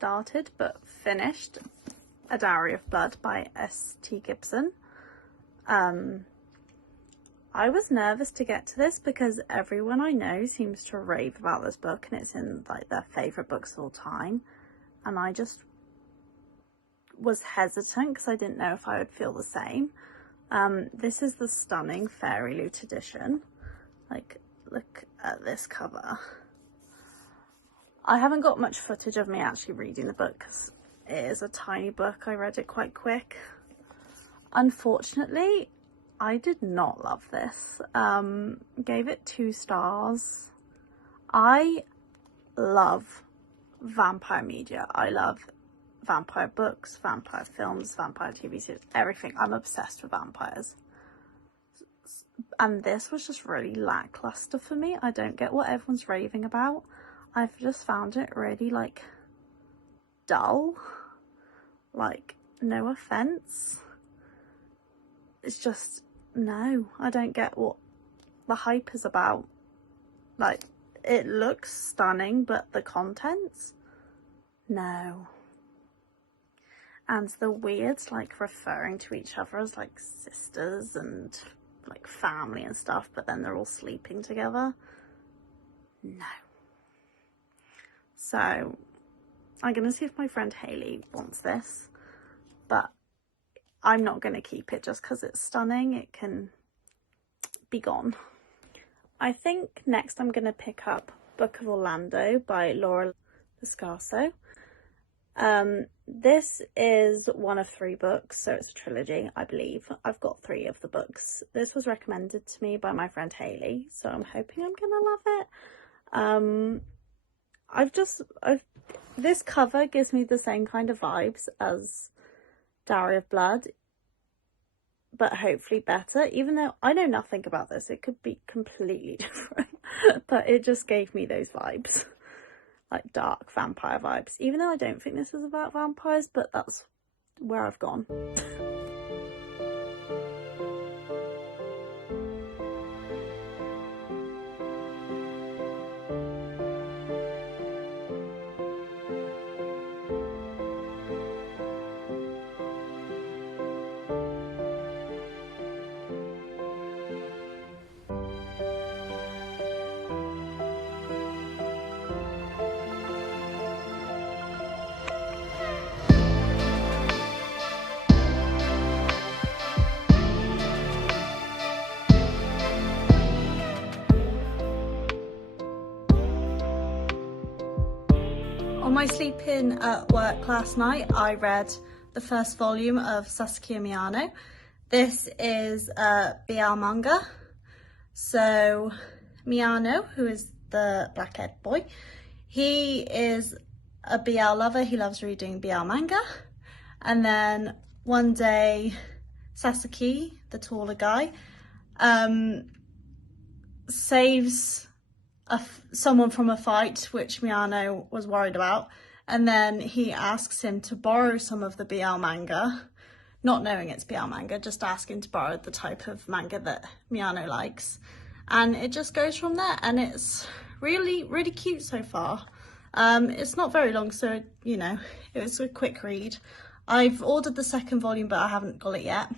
started but finished A Diary of Blood by S.T. Gibson. I was nervous to get to this because everyone I know seems to rave about this book and it's in like their favourite books of all time, and I just was hesitant because I didn't know if I would feel the same. This is the stunning Fairy Loot edition. Like, look at this cover. I haven't got much footage of me actually reading the book because it is a tiny book. I read it quite quick. Unfortunately, I did not love this. Gave it 2 stars. I love vampire media. I love vampire books, vampire films, vampire TV series, everything. I'm obsessed with vampires. And this was just really lackluster for me. I don't get what everyone's raving about. I've just found it really like dull. Like, no offense. It's just, no, I don't get what the hype is about. Like, it looks stunning, but the contents, no. And the weirds like referring to each other as like sisters and like family and stuff, but then they're all sleeping together, no. So I'm gonna see if my friend Hayley wants this, but I'm not going to keep it just because it's stunning. It can be gone. I think next I'm going to pick up Book of Orlando by Laura Piscasso. This is one of 3 books, so it's a trilogy, I believe. I've got 3 of the books. This was recommended to me by my friend Hayley, so I'm hoping I'm going to love it. This cover gives me the same kind of vibes as Diary of Blood, but hopefully better. Even though I know nothing about this, it could be completely different, but it just gave me those vibes, like dark vampire vibes, even though I don't think this was about vampires, but that's where I've gone. On my sleep in at work last night, I read the first volume of Saskia Miyano. This is a BL manga. So Miyano, who is the black-haired boy, he is a BL lover. He loves reading BL manga. And then one day, Sasaki, the taller guy, saves someone from a fight, which Miyano was worried about, and then he asks him to borrow some of the BL manga, not knowing it's BL manga, just asking to borrow the type of manga that Miyano likes, and it just goes from there, and it's really, really cute so far. It's not very long, so, you know, it was a quick read. I've ordered the 2nd volume, but I haven't got it yet.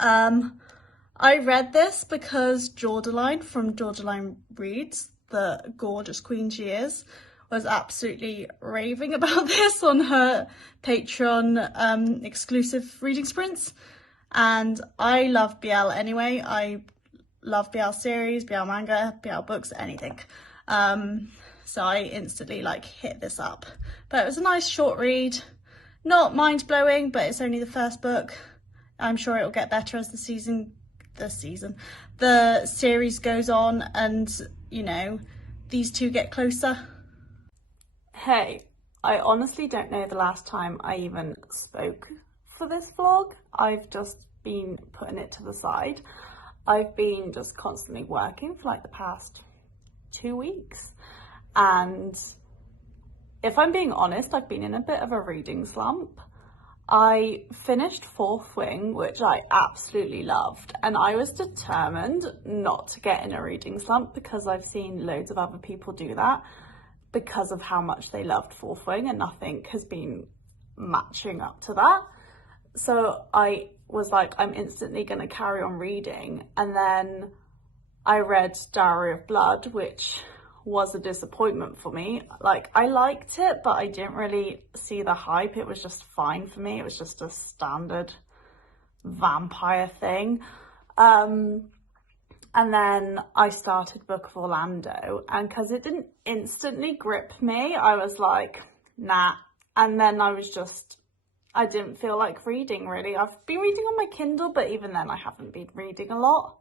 I read this because Jordaline from Jordaline Reads, the gorgeous queen she is, was absolutely raving about this on her Patreon exclusive reading sprints. And I love BL anyway. I love BL series, BL manga, BL books, anything. So I instantly like hit this up. But it was a nice short read. Not mind-blowing, but it's only the first book. I'm sure it'll get better as the series goes on and, you know, these two get closer. Hey, I honestly don't know the last time I even spoke for this vlog. I've just been putting it to the side. I've been just constantly working for like the past 2 weeks, and if I'm being honest, I've been in a bit of a reading slump. I finished Fourth Wing, which I absolutely loved, and I was determined not to get in a reading slump because I've seen loads of other people do that. because of how much they loved Fourth Wing, and nothing has been matching up to that. So I was like, I'm instantly going to carry on reading. And then I read Diary of Blood, which was a disappointment for me. Like, I liked it, but I didn't really see the hype. It was just fine for me. It was just a standard vampire thing. And then I started Book of Orlando, and because it didn't instantly grip me, I was like, nah. And then I didn't feel like reading, really. I've been reading on my Kindle, but even then I haven't been reading a lot.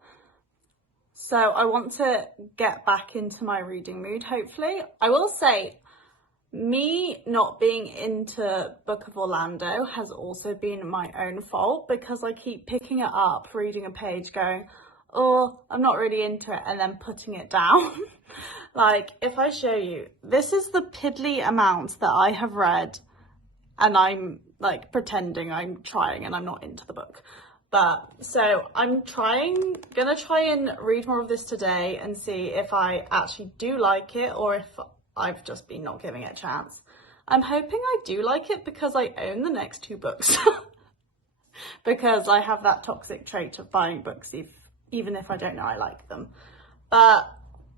So I want to get back into my reading mood, hopefully. I will say, me not being into Book of Orlando has also been my own fault, because I keep picking it up, reading a page, going, oh, I'm not really into it, and then putting it down. Like, if I show you, this is the piddly amount that I have read, and I'm like pretending I'm trying and I'm not into the book. But so I'm gonna try and read more of this today and see if I actually do like it, or if I've just been not giving it a chance. I'm hoping I do like it, because I own the next 2 books. Because I have that toxic trait of buying books even if I don't know I like them. But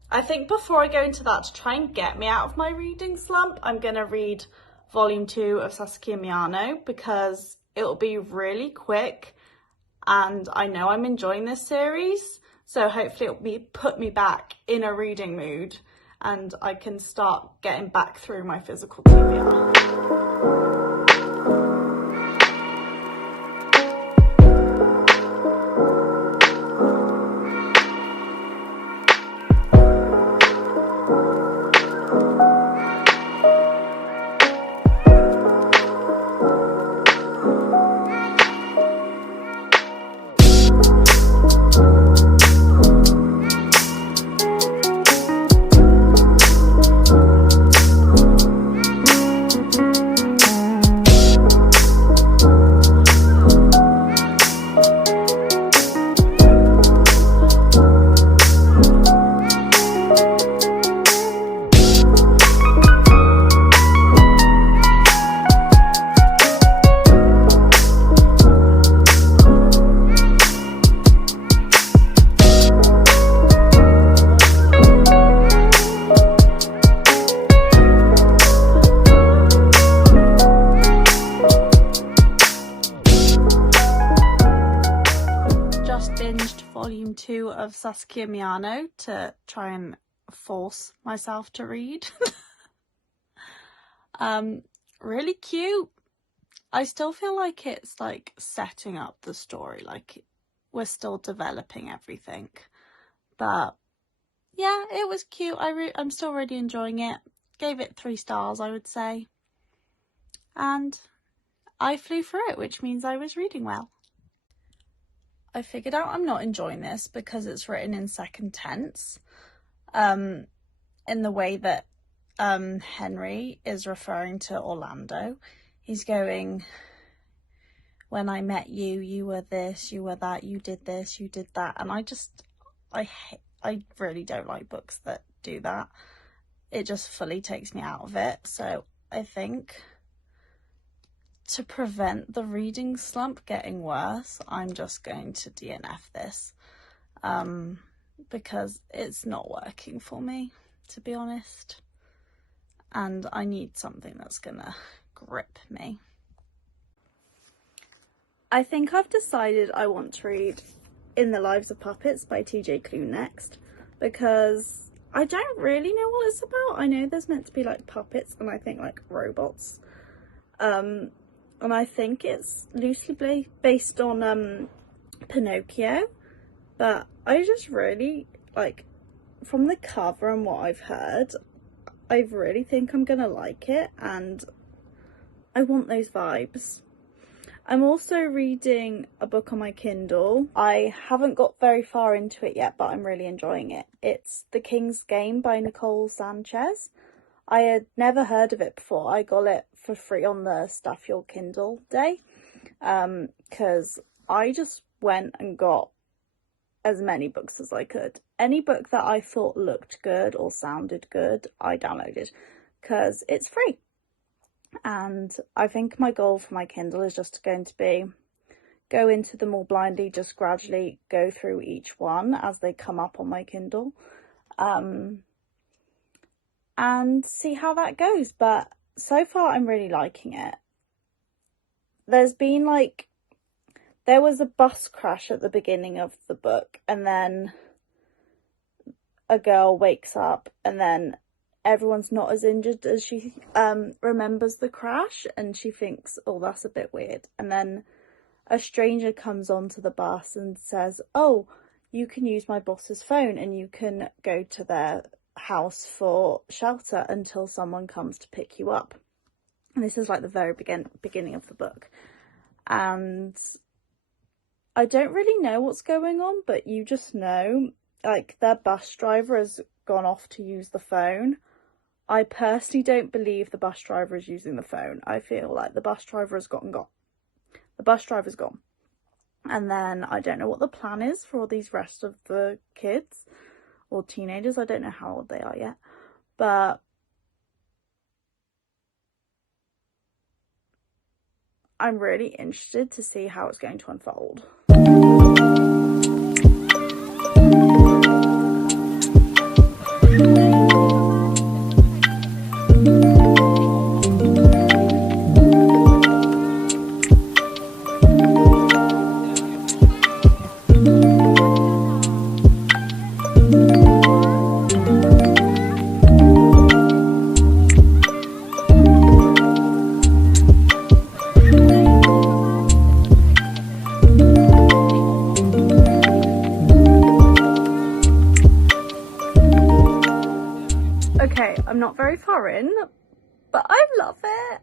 I think before I go into that, to try and get me out of my reading slump, I'm gonna read Volume 2 of Saskia Miano, because it'll be really quick and I know I'm enjoying this series, so hopefully it'll put me back in a reading mood and I can start getting back through my physical TBR. Volume 2 of Saskia Miano to try and force myself to read. Really cute. I still feel like it's like setting up the story, like we're still developing everything. But yeah, it was cute. I'm still really enjoying it. Gave it 3 stars, I would say. And I flew through it, which means I was reading well. I figured out I'm not enjoying this because it's written in second tense, in the way that Henry is referring to Orlando. He's going, when I met you, you were this, you were that, you did this, you did that. And I really don't like books that do that. It just fully takes me out of it. So I think to prevent the reading slump getting worse, I'm just going to DNF this, because it's not working for me, to be honest. And I need something that's gonna grip me. I think I've decided I want to read In the Lives of Puppets by TJ Klune next, because I don't really know what it's about. I know there's meant to be like puppets and I think like robots. And I think it's loosely based on Pinocchio, but I just really, like, from the cover and what I've heard, I really think I'm gonna like it, and I want those vibes. I'm also reading a book on my Kindle. I haven't got very far into it yet, but I'm really enjoying it. It's The King's Game by Nicole Sanchez. I had never heard of it before. I got it for free on the Stuff Your Kindle day, because I just went and got as many books as I could. Any book that I thought looked good or sounded good, I downloaded. because it's free. And I think my goal for my Kindle is just going to be go into them all blindly, just gradually go through each one as they come up on my Kindle, and see how that goes. But so far I'm really liking it. There's been like, there was a bus crash at the beginning of the book, and then a girl wakes up, and then everyone's not as injured as she remembers the crash, and she thinks, oh, that's a bit weird. And then a stranger comes onto the bus and says, oh, you can use my boss's phone and you can go to their house for shelter until someone comes to pick you up. And this is like the very beginning of the book. And I don't really know what's going on, but you just know, like, their bus driver has gone off to use the phone. I personally don't believe the bus driver is using the phone. I feel like the bus driver has gone. The bus driver's gone. And then I don't know what the plan is for all these rest of the kids or teenagers. I don't know how old they are yet. But I'm really interested to see how it's going to unfold. Okay, I'm not very far in, but I love it.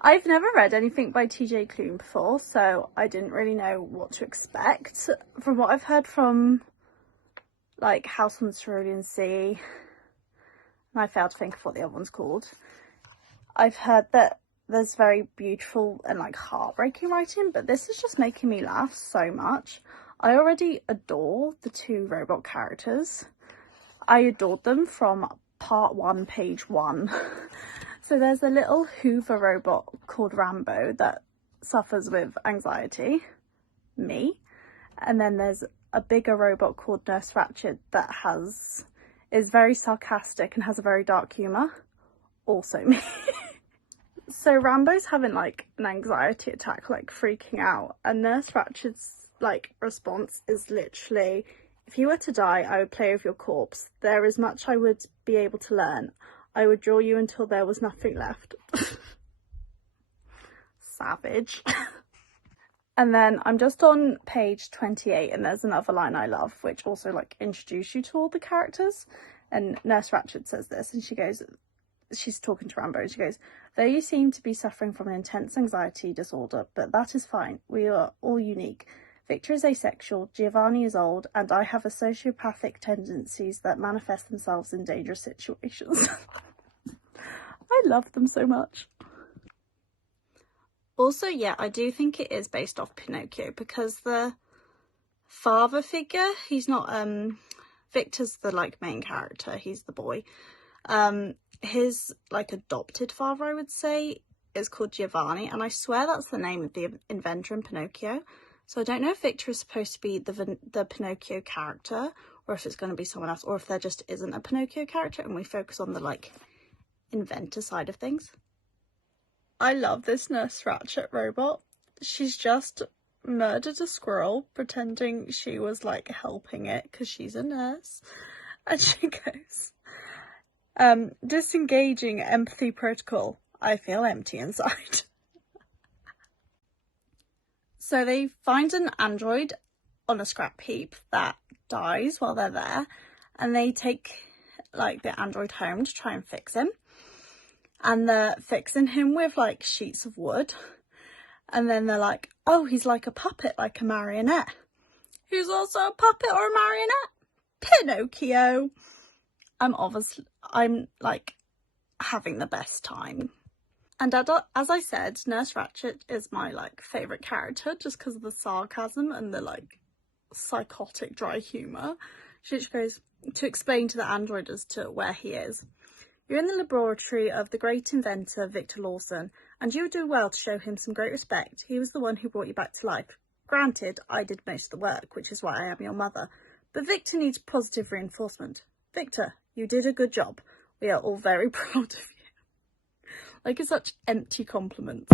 I've never read anything by TJ Klune before, so I didn't really know what to expect. From what I've heard from, like, House on the Cerulean Sea, and I failed to think of what the other one's called, I've heard that there's very beautiful and, like, heartbreaking writing, but this is just making me laugh so much. I already adore the two robot characters. I adored them from part 1, page 1. So there's a little Hoover robot called Rambo that suffers with anxiety, me. And then there's a bigger robot called Nurse Ratched that is very sarcastic and has a very dark humour, also me. So Rambo's having like an anxiety attack, like freaking out, and Nurse Ratched's like response is literally, if you were to die, I would play with your corpse. There is much I would be able to learn. I would draw you until there was nothing left. Savage. And then I'm just on page 28, and there's another line I love, which also like introduces you to all the characters. And Nurse Ratched says this, and she goes, she's talking to Rambo, and she goes, though you seem to be suffering from an intense anxiety disorder, but that is fine. We are all unique. Victor is asexual, Giovanni is old, and I have a sociopathic tendencies that manifest themselves in dangerous situations. I love them so much. Also, yeah, I do think it is based off Pinocchio, because the father figure, he's not, Victor's the, like, main character, he's the boy. His, like, adopted father, I would say, is called Giovanni, and I swear that's the name of the inventor in Pinocchio. So I don't know if Victor is supposed to be the Pinocchio character, or if it's going to be someone else, or if there just isn't a Pinocchio character and we focus on the, like, inventor side of things. I love this Nurse Ratched robot. She's just murdered a squirrel, pretending she was, like, helping it because she's a nurse. And she goes, disengaging empathy protocol. I feel empty inside. So they find an android on a scrap heap that dies while they're there, and they take, like, the android home to try and fix him. And they're fixing him with, like, sheets of wood. And then they're like, oh, he's like a puppet, like a marionette. Who's also a puppet or a marionette? Pinocchio. I'm like having the best time. And as I said, Nurse Ratched is my, like, favourite character just because of the sarcasm and the, like, psychotic dry humour. She just goes to explain to the android as to where he is. You're in the laboratory of the great inventor Victor Lawson, and you would do well to show him some great respect. He was the one who brought you back to life. Granted, I did most of the work, which is why I am your mother, but Victor needs positive reinforcement. Victor, you did a good job. We are all very proud of you. Like, it's such empty compliments.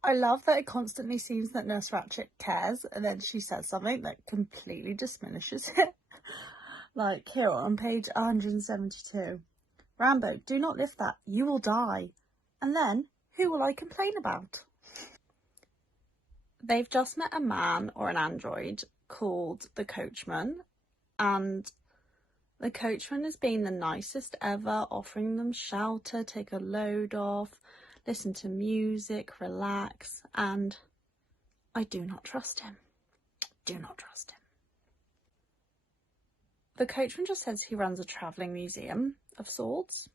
I love that it constantly seems that Nurse Ratched cares, and then she says something that completely diminishes it. Like here on page 172. Rambo, do not lift that. You will die. And then, who will I complain about? They've just met a man or an android called the Coachman, and the Coachman has been the nicest ever, offering them shelter, take a load off, listen to music, relax, and I do not trust him. Do not trust him. The Coachman just says he runs a travelling museum of sorts.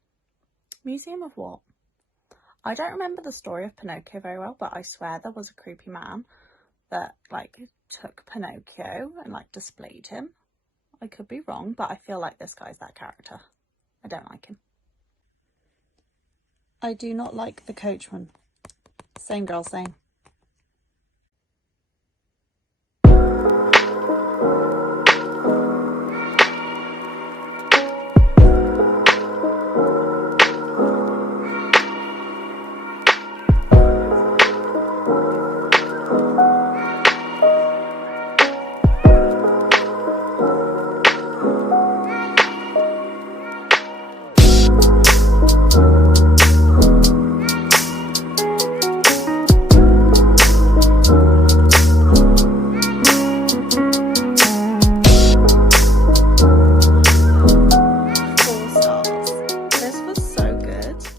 Museum of what? I don't remember the story of Pinocchio very well, but I swear there was a creepy man that, like, took Pinocchio and, like, displayed him. I could be wrong, but I feel like this guy's that character. I don't like him. I do not like the Coachman. Same girl, same.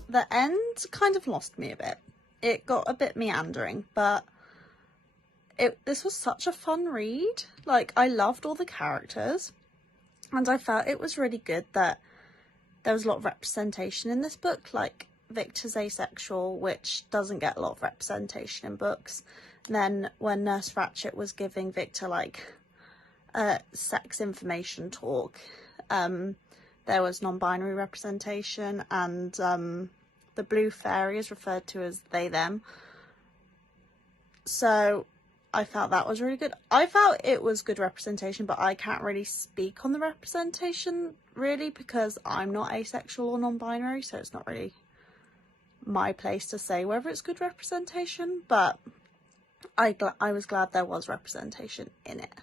The end kind of lost me a bit. It got a bit meandering, but this was such a fun read. Like, I loved all the characters, and I felt it was really good that there was a lot of representation in this book. Like, Victor's asexual, which doesn't get a lot of representation in books. And then when Nurse Ratched was giving Victor, like, sex information talk, there was non-binary representation, and the blue fairy is referred to as they, them. So I felt that was really good. I felt it was good representation, but I can't really speak on the representation, really, because I'm not asexual or non-binary, so it's not really my place to say whether it's good representation, but I was glad there was representation in it.